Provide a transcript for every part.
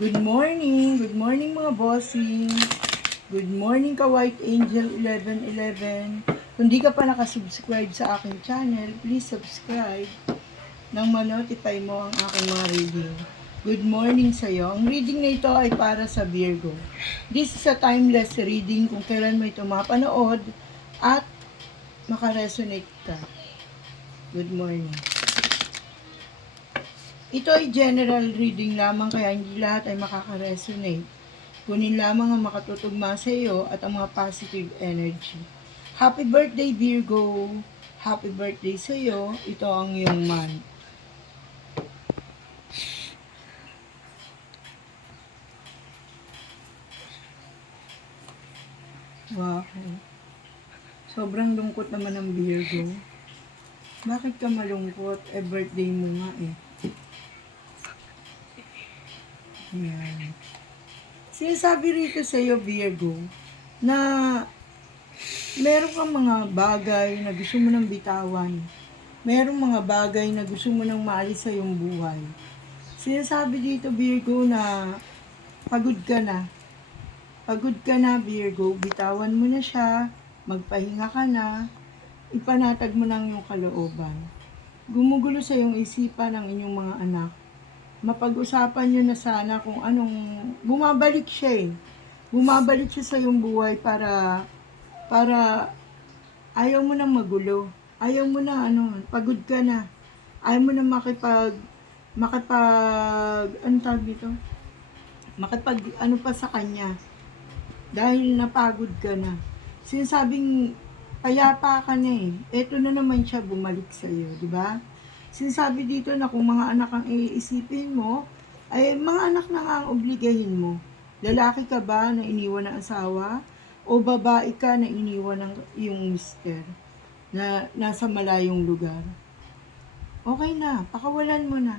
Good morning mga bossing. Good morning ka White Angel 1111. Kung di ka pa nakasubscribe sa aking channel, please subscribe nang ma-notify mo ang aking mga reading. Good morning sa iyo. Ang reading na ito ay para sa Virgo. This is a timeless reading kung kailan mo ito mapanood at makaresonate ka. Good morning. Ito ay general reading lamang kaya hindi lahat ay makaka-resonate. Kunin lamang ang makatutugma sa iyo at ang mga positive energy. Happy birthday Virgo! Happy birthday sa iyo. Ito ang iyong month. Wow. Sobrang lungkot naman ng Virgo. Bakit ka malungkot? Birthday mo nga eh. Ayan. Sinasabi rito sa iyo, Virgo, na meron kang mga bagay na gusto mo nang bitawan. Merong mga bagay na gusto mo nang maalis sa iyong buhay. Sinasabi dito, Virgo, na pagod ka na. Pagod ka na, Virgo. Bitawan mo na siya. Magpahinga ka na. Ipanatag mo na ang iyong kalooban. Gumugulo sa iyong isipan ng inyong mga anak. Mapag-usapan nyo na sana kung anong, bumabalik siya eh. Bumabalik siya sa iyong buhay para ayaw mo nang magulo. Ayaw mo na pagod ka na. Ayaw mo na anong tawag dito? Pa sa kanya. Dahil napagod ka na. Sinasabing, payapa ka na eh. Eto na naman siya bumalik sa iyo, di ba? Sinasabi dito na kung mga anak ang iisipin mo, ay mga anak na nga ang obligahin mo. Lalaki ka ba na iniwan ng asawa? O babae ka na iniwan ng iyong mister na nasa malayong lugar? Okay na, pakawalan mo na.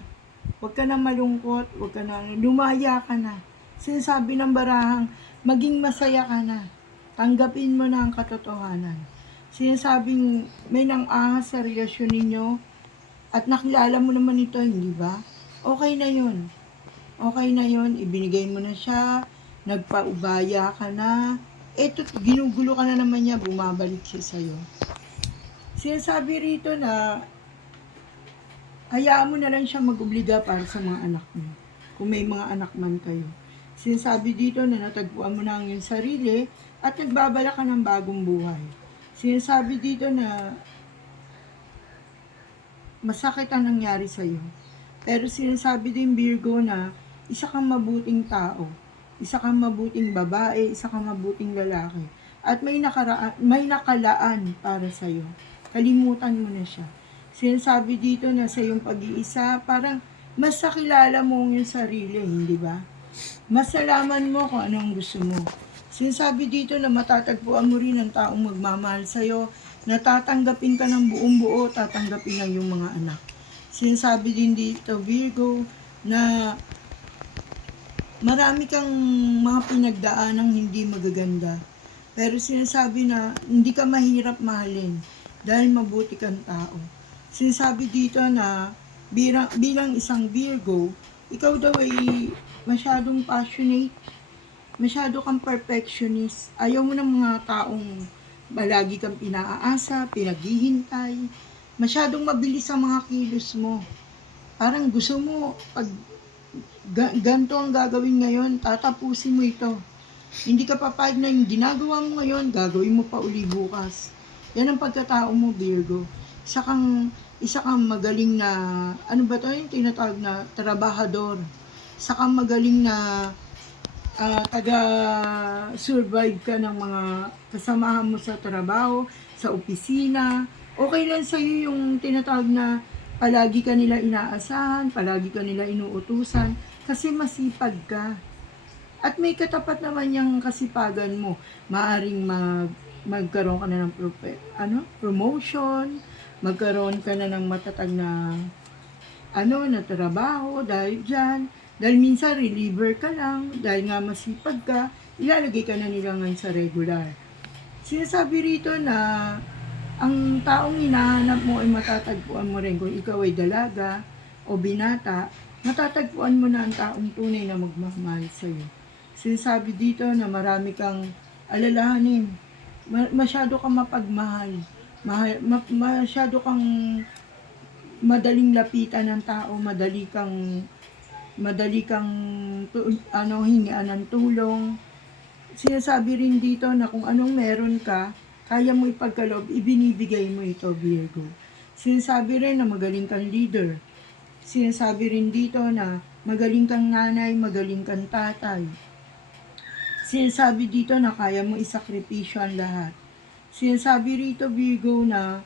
Huwag ka na malungkot, huwag ka na, lumaya ka na. Sinasabi ng barahang, maging masaya ka na. Tanggapin mo na ang katotohanan. Sinasabing may nang-ahas sa relasyon ninyo, at nakilala mo naman ito, hindi ba? Okay na yun. Okay na yun. Ibinigay mo na siya. Nagpaubaya ka na. Eto, ginugulo ka na naman niya. Bumabalik siya sa'yo. Sinasabi rito na hayaan mo na lang siya mag-obliga para sa mga anak mo. Kung may mga anak man kayo. Sinasabi dito na natagpuan mo na ang iyong sarili at nagbabala ka ng bagong buhay. Sinasabi dito na masakit ang nangyari sa iyo. Pero sinasabi din, Virgo, na isa kang mabuting tao, isa kang mabuting babae, isa kang mabuting lalaki. At may nakalaan para sa iyo. Kalimutan mo na siya. Sinasabi dito na sa iyong pag-iisa, parang mas nakilala mo ang iyong sarili, hindi ba? Mas nalaman mo kung anong gusto mo. Sinasabi dito na matatagpuan mo rin ang taong magmamahal sa iyo, na tatanggapin ka ng buong buo, tatanggapin ng iyong mga anak. Sinasabi din dito, Virgo, na marami kang mga pinagdaanang hindi magaganda. Pero sinasabi na hindi ka mahirap mahalin dahil mabuti kang tao. Sinasabi dito na bilang isang Virgo, ikaw daw ay masyadong passionate, masyado kang perfectionist. Ayaw mo ng mga taong lagi kang pinaaasa, pinaghihintay. Masyadong mabilis ang mga kilos mo. Parang gusto mo, pag ganito ang gagawin ngayon, tatapusin mo ito. Hindi ka papayag na yung ginagawa mo ngayon, gagawin mo pa uli bukas. Yan ang pagkatao mo, Virgo. Isa kang magaling na, ano ba ito yung tinatawag na trabahador. Isa kang magaling na taga-survive ka ng mga kasamahan mo sa trabaho, sa opisina. Okay lang sa'yo yung tinatawag na palagi ka nila inaasahan, palagi ka nila inuutusan, kasi masipag ka. At may katapat naman yung kasipagan mo. Maaring magkaroon ka na ng promotion, magkaroon ka na ng matatag na na trabaho dahil dyan. Dahil minsan reliever ka lang, dahil nga masipag ka, ilalagay ka na nila ngayon sa regular. Sinasabi rito na ang taong hinahanap mo ay matatagpuan mo rin kung ikaw ay dalaga o binata, matatagpuan mo na ang taong tunay na magmamahal sa'yo. Sinasabi dito na marami kang alalahanin, masyado kang mapagmahal, masyado kang madaling lapitan ng tao, madali kang hingian ng tulong. Sinasabi rin dito na kung anong meron ka, kaya mo ipagkaloob, ibinibigay mo ito, Virgo. Sinasabi rin na magaling kang leader. Sinasabi rin dito na magaling kang nanay, magaling kang tatay. Sinasabi dito na kaya mo isakripisyo ang lahat. Sinasabi rito, Virgo, na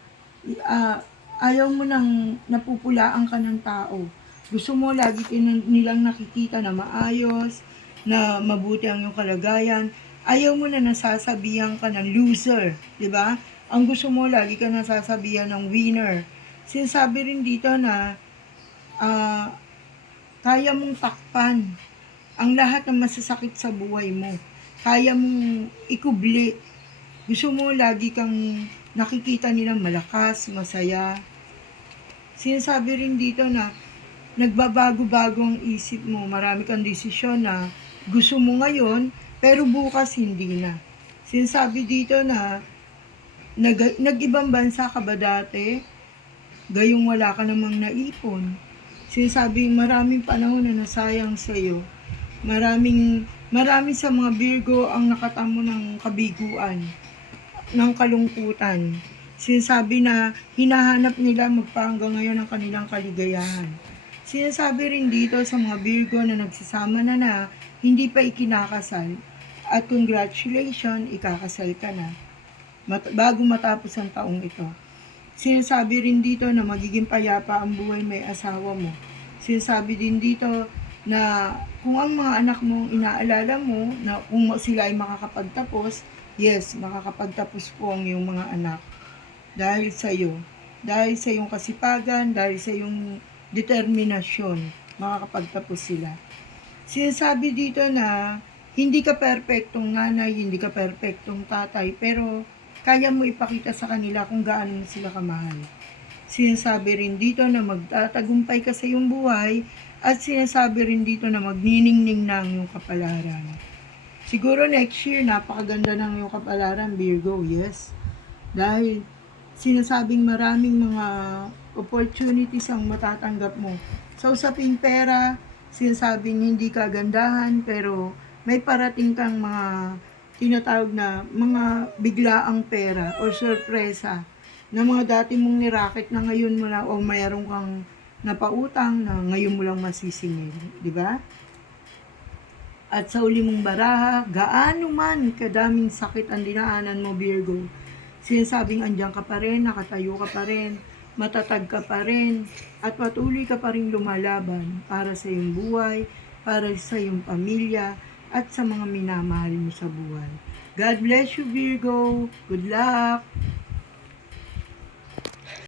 ayaw mo nang napupulaan ka ng tao. Gusto mo lagi nilang nakikita na maayos, na mabuti ang iyong kalagayan. Ayaw mo na nasasabihan ka ng loser, di ba? Ang gusto mo lagi ka nasasabihan ng winner. Sinasabi rin dito na kaya mong takpan ang lahat ng masasakit sa buhay mo. Kaya mong ikubli. Gusto mo lagi kang nakikita nilang malakas, masaya. Sinasabi rin dito na nagbabago-bago ang isip mo. Marami kang desisyon na gusto mo ngayon, pero bukas hindi na. Sinasabi dito na nag-ibang bansa ka ba dati? Gayong wala ka namang naipon. Sinasabi maraming panahon na nasayang sa'yo. Marami sa mga Virgo ang nakatamo ng kabiguan, ng kalungkutan. Sinasabi na hinahanap nila magpahanggang ngayon ang kanilang kaligayahan. Sinasabi rin dito sa mga Virgo na nagsasama na hindi pa ikinakasal. At congratulations, ikakasal ka na bago matapos ang taong ito. Sinasabi rin dito na magiging payapa ang buhay may asawa mo. Sinasabi din dito na kung ang mga anak mo inaalala mo na kung sila ay makakapagtapos, yes, makakapagtapos po ang iyong mga anak. Dahil sa iyo. Dahil sa iyong kasipagan, dahil sa iyong determinasyon, makakapagtapos sila. Sinasabi dito na hindi ka perpektong nanay, hindi ka perpektong tatay, pero kaya mo ipakita sa kanila kung gaano mo sila kamahal. Sinasabi rin dito na magtatagumpay ka sa iyong buhay at sinasabi rin dito na magniningning na ang iyong kapalaran. Siguro next year, napakaganda ng iyong kapalaran, Virgo, yes. Dahil sinasabing maraming mga opportunities ang matatanggap mo. Sa usaping pera, sinasabing hindi kagandahan, pero may parating kang mga tinatawag na mga biglaang pera o sorpresa na mga dati mong niraket na ngayon mo lang o mayroon kang napautang na ngayon mo lang masisingil, di ba? At sa uli mong baraha, gaano man kadaming sakit ang dinaanan mo, Virgo, sinasabing andyan ka pa rin, nakatayo ka pa rin, matatag ka pa rin, at patuloy ka pa rin lumalaban para sa iyong buhay, para sa iyong pamilya, at sa mga minamahal mo sa buhay. God bless you, Virgo. Good luck!